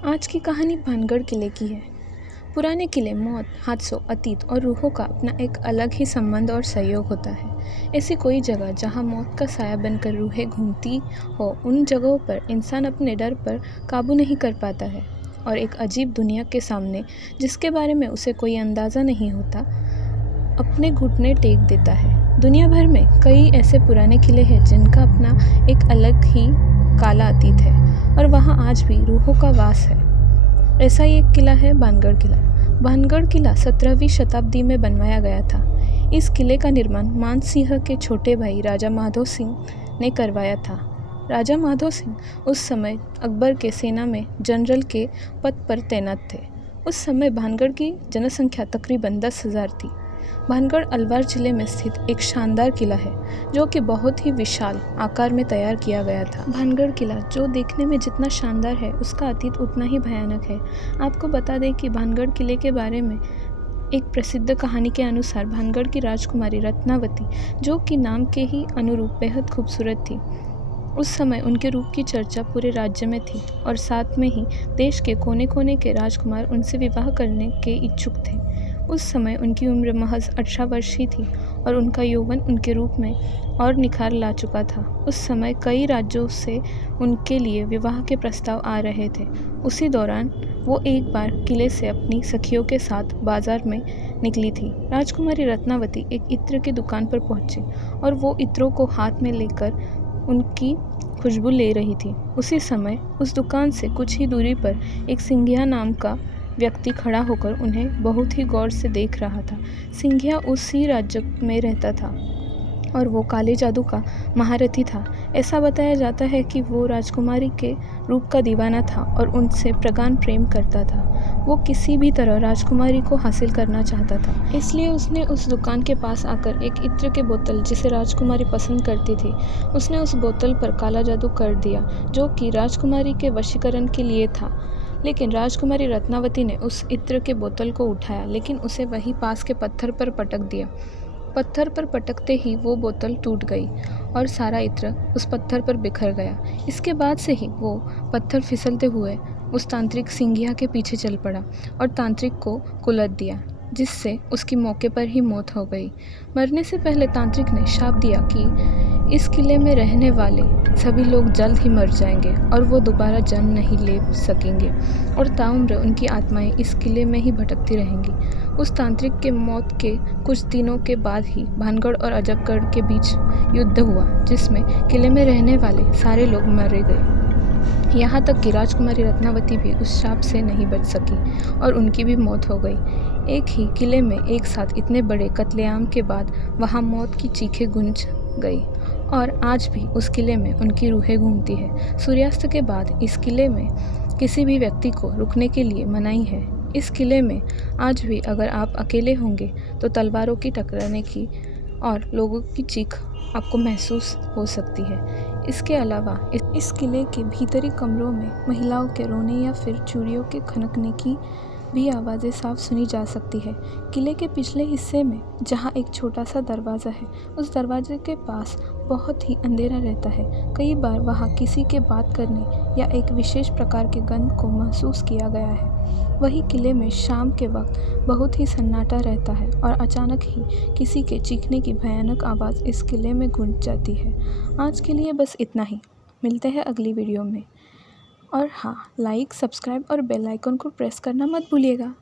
आज की कहानी भानगढ़ किले की है। पुराने किले मौत, हादसों, अतीत और रूहों का अपना एक अलग ही संबंध और सहयोग होता है। ऐसी कोई जगह जहां मौत का साया बनकर रूहें घूमती हो, उन जगहों पर इंसान अपने डर पर काबू नहीं कर पाता है और एक अजीब दुनिया के सामने, जिसके बारे में उसे कोई अंदाज़ा नहीं होता, अपने घुटने टेक देता है। दुनिया भर में कई ऐसे पुराने किले हैं जिनका अपना एक अलग ही काला अतीत है और वहाँ आज भी रूहों का वास है। ऐसा ही एक किला है भानगढ़ किला। भानगढ़ किला 17वीं शताब्दी में बनवाया गया था। इस किले का निर्माण मान सिंह के छोटे भाई राजा माधो सिंह ने करवाया था। राजा माधो सिंह उस समय अकबर के सेना में जनरल के पद पर तैनात थे। उस समय भानगढ़ की जनसंख्या तकरीबन 10,000 थी। भानगढ़ अलवार जिले में स्थित एक शानदार किला है जो कि बहुत ही विशाल आकार में तैयार किया गया था। भानगढ़ किला जो देखने में जितना शानदार है, उसका अतीत उतना ही भयानक है। आपको बता दें कि भानगढ़ किले के बारे में एक प्रसिद्ध कहानी के अनुसार भानगढ़ की राजकुमारी रत्नावती, जो कि नाम के ही अनुरूप बेहद खूबसूरत थी, उस समय उनके रूप की चर्चा पूरे राज्य में थी और साथ में ही देश के कोने कोने के राजकुमार उनसे विवाह करने के इच्छुक थे। उस समय उनकी उम्र महज 18 वर्ष ही थी और उनका यौवन उनके रूप में और निखार ला चुका था। उस समय कई राज्यों से उनके लिए विवाह के प्रस्ताव आ रहे थे। उसी दौरान वो एक बार किले से अपनी सखियों के साथ बाजार में निकली थी। राजकुमारी रत्नावती एक इत्र की दुकान पर पहुंची और वो इत्रों को हाथ में लेकर उनकी खुशबू ले रही थी। उसी समय उस दुकान से कुछ ही दूरी पर एक सिंघिया नाम का व्यक्ति खड़ा होकर उन्हें बहुत ही गौर से देख रहा था। सिंघिया उसी राज्य में रहता था और वो काले जादू का महारथी था। ऐसा बताया जाता है कि वो राजकुमारी के रूप का दीवाना था और उनसे प्रगाढ़ प्रेम करता था। वो किसी भी तरह राजकुमारी को हासिल करना चाहता था, इसलिए उसने उस दुकान के पास आकर एक इत्र के बोतल, जिसे राजकुमारी पसंद करती थी, उसने उस बोतल पर काला जादू कर दिया, जो कि राजकुमारी के वशीकरण के लिए था। लेकिन राजकुमारी रत्नावती ने उस इत्र के बोतल को उठाया, लेकिन उसे वहीं पास के पत्थर पर पटक दिया। पत्थर पर पटकते ही वो बोतल टूट गई और सारा इत्र उस पत्थर पर बिखर गया। इसके बाद से ही वो पत्थर फिसलते हुए उस तांत्रिक सिंघिया के पीछे चल पड़ा और तांत्रिक को कुलट दिया, जिससे उसकी मौके पर ही मौत हो गई। मरने से पहले तांत्रिक ने शाप दिया कि इस किले में रहने वाले सभी लोग जल्द ही मर जाएंगे और वो दोबारा जन्म नहीं ले सकेंगे और ताउम्र उनकी आत्माएं इस किले में ही भटकती रहेंगी। उस तांत्रिक के मौत के कुछ दिनों के बाद ही भानगढ़ और अजबगढ़ के बीच युद्ध हुआ, जिसमें किले में रहने वाले सारे लोग मारे गए। यहाँ तक कि राजकुमारी रत्नावती भी उस शाप से नहीं बच सकी और उनकी भी मौत हो गई। एक ही किले में एक साथ इतने बड़े कत्लेआम के बाद वहाँ मौत की चीखें गूंज गई और आज भी उस किले में उनकी रूहें घूमती है। सूर्यास्त के बाद इस किले में किसी भी व्यक्ति को रुकने के लिए मनाही है। इस किले में आज भी अगर आप अकेले होंगे तो तलवारों की टकराने की और लोगों की चीख आपको महसूस हो सकती है। इसके अलावा इस किले के भीतरी कमरों में महिलाओं के रोने या फिर चूड़ियों के खनकने की भी आवाज़ें साफ सुनी जा सकती है। किले के पिछले हिस्से में जहाँ एक छोटा सा दरवाज़ा है, उस दरवाजे के पास बहुत ही अंधेरा रहता है। कई बार वहाँ किसी के बात करने या एक विशेष प्रकार के गंध को महसूस किया गया है। वहीं किले में शाम के वक्त बहुत ही सन्नाटा रहता है और अचानक ही किसी के चीखने की भयानक आवाज़ इस किले में गूंज जाती है। आज के लिए बस इतना ही। मिलते हैं अगली वीडियो में। और हाँ, लाइक, सब्सक्राइब और बेल आइकन को प्रेस करना मत भूलिएगा।